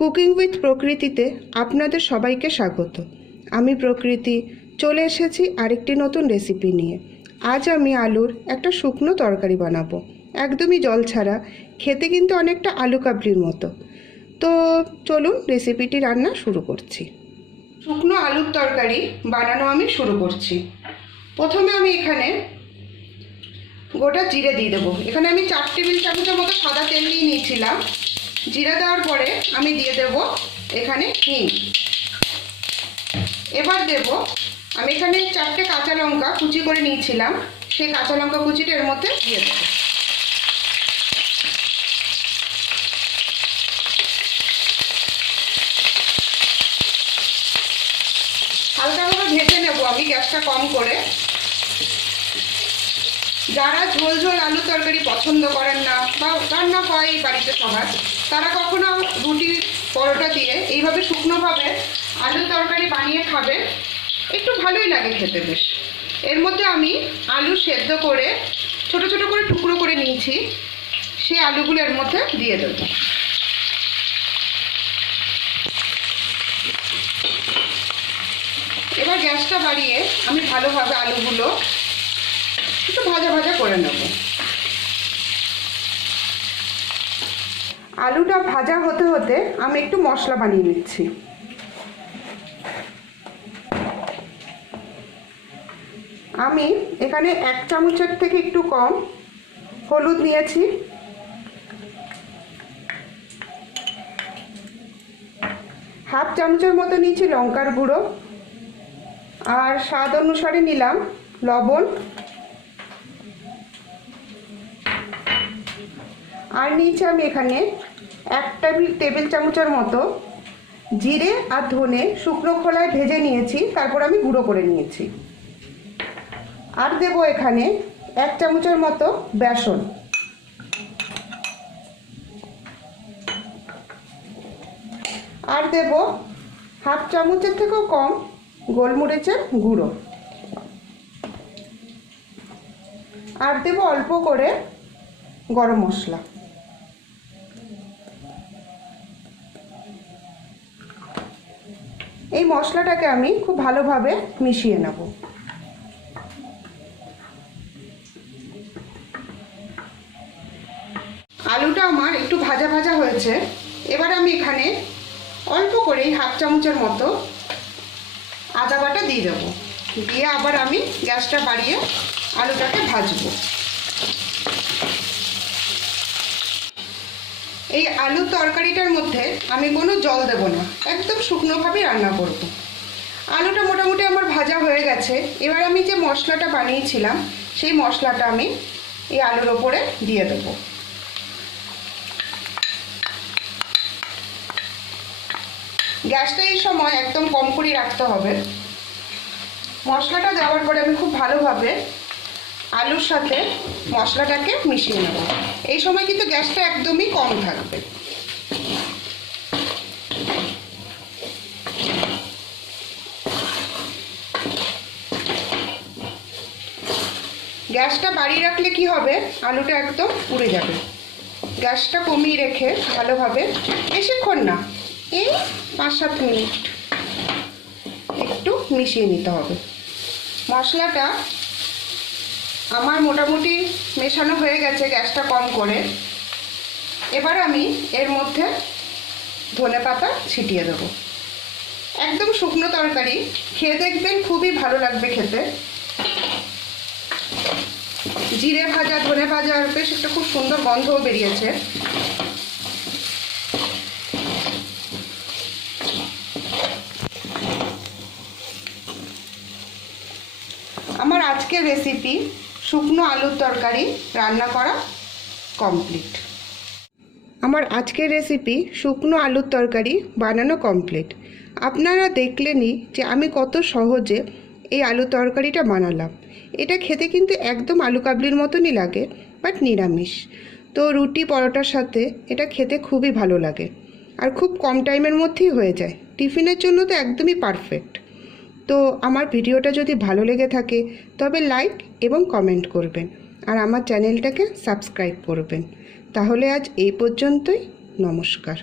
Cooking with প্রকৃতিতে আপনাদের সবাইকে স্বাগত। আমি প্রকৃতি চলে এসেছি আরেকটি নতুন রেসিপি নিয়ে। আজ আমি আলুর একটা শুকনো তরকারি বানাবো, একদমই জল ছাড়া। খেতে কিন্তু অনেকটা আলু কাবলির মতো। তো চলুন রেসিপিটি রান্না শুরু করছি। শুকনো আলুর তরকারি বানানো আমি শুরু করছি। প্রথমে আমি এখানে গোটা জিরে দিয়ে দেবো। এখানে আমি 4 টেবিল চামচের মতো সাদা তেল নিয়ে নিয়েছিলাম। জিরা দেওয়ার পরে আমি দিয়ে দেব এখানে হিং। এবার দেব আমি এখানে 4টে কাঁচা লঙ্কা কুচি করে নিয়েছিলাম, সেই কাঁচা লঙ্কা কুচিটা এর মধ্যে দিয়ে দেবো। হালকাভাবে ভেজে নেব আমি, গ্যাসটা কম করে। যারা ঝোল ঝোল আলু তরকারি পছন্দ করেন না বা রান্না হয় এই বাড়িতে সবার, তারা কখনো রুটি পরোটা দিয়ে এইভাবে শুকনোভাবে আলু তরকারি বানিয়ে খাবে, একটু ভালোই লাগে খেতে বেশ। এর মধ্যে আমি আলু সেদ্ধ করে ছোট ছোট করে টুকরো করে নিয়েছি, সেই আলুগুলো এর মধ্যে দিয়ে দেব। এবার গ্যাসটা বাড়িয়ে আমি ভালোভাবে আলুগুলো একটু ভাজা ভাজা করে নেব। আলুটা ভাজা হতে হতে আমি একটু মশলা বানিয়ে নিচ্ছি। আমি এখানে 1 চামচের থেকে একটু কম হলুদ নিয়েছি, হাফ চামচের মতো নিয়েছি লঙ্কার গুঁড়ো, আর স্বাদ অনুসারে নিলাম লবণ, আর নিয়েছি আমি এখানে 1 টেবিল চামচের মতো জিরে আর ধনে শুকনো খোলায় ভেজে নিয়েছি, তারপর আমি গুঁড়ো করে নিয়েছি। আর দেব এখানে 1 চামচের মতো বেসন, আর দেব হাফ চামচের থেকেও কম গোলমরিচের গুঁড়ো, আর দেব অল্প করে গরম মশলা। এই মশলাটাকে আমি খুব ভালোভাবে মিশিয়ে নেব। আলুটা আমার একটু ভাজা ভাজা হয়েছে। এবার আমি এখানে অল্প করে হাফ চামচের মতো আদা বাটা দিয়ে দেবো, দিয়ে আবার আমি গ্যাসটা বাড়িয়ে আলুটাকে ভাজবো। এই আলুর তরকারিটার মধ্যে আমি কোনো জল দেব না, একদম শুকনোভাবে রান্না করব। আলুটা মোটামুটি আমার ভাজা হয়ে গেছে। এবার আমি যে মশলাটা বানিয়েছিলাম সেই মশলাটা আমি এই আলুর ওপরে দিয়ে দেব। গ্যাসটা এই সময় একদম কম করে রাখতে হবে। মশলাটা দেওয়ার পরে আমি খুব ভালোভাবে আলুর সাথে মশলাটাকে মিশিয়ে নেব। এই সময় কিন্তু গ্যাসটা একদমই কম থাকবে। গ্যাসটা বাড়িয়ে রাখলে কি হবে, আলুটা একদম পুড়ে যাবে। গ্যাসটা কমিয়ে রেখে ভালোভাবে, বেশিক্ষণ না, এই 5-7 মিনিট একটু মিশিয়ে নিতে হবে। মশলাটা আমার মোটামুটি মেশানো হয়ে গেছে গ্যাসটা কম করে। এবার আমি এর মধ্যে ধনেপাতা ছিটিয়ে দেবো। একদম শুকনো তরকারি, খেয়ে দেখবেন খুবই ভালো লাগবে খেতে। জিরে ভাজা ধনে ভাজা বেশ একটা খুব সুন্দর গন্ধও বেরিয়েছে। আমার আজকের রেসিপি শুকনো আলুর তরকারি রান্না করা কমপ্লিট। আমার আজকের রেসিপি শুকনো আলুর তরকারি বানানো কমপ্লিট। আপনারা দেখলেনই যে আমি কত সহজে এই আলু তরকারিটা বানালাম। এটা খেতে কিন্তু একদম আলু কাবলির মতনই লাগে, বাট নিরামিষ। তো রুটি পরোটার সাথে এটা খেতে খুবই ভালো লাগে, আর খুব কম টাইমের মধ্যেই হয়ে যায়। টিফিনের জন্য তো একদমই পারফেক্ট। তো আমার ভিডিওটা যদি ভালো লেগে থাকে তবে লাইক এবং কমেন্ট করবেন, আর আমার চ্যানেলটাকে সাবস্ক্রাইব করবেন। তাহলে আজ এই পর্যন্তই। নমস্কার।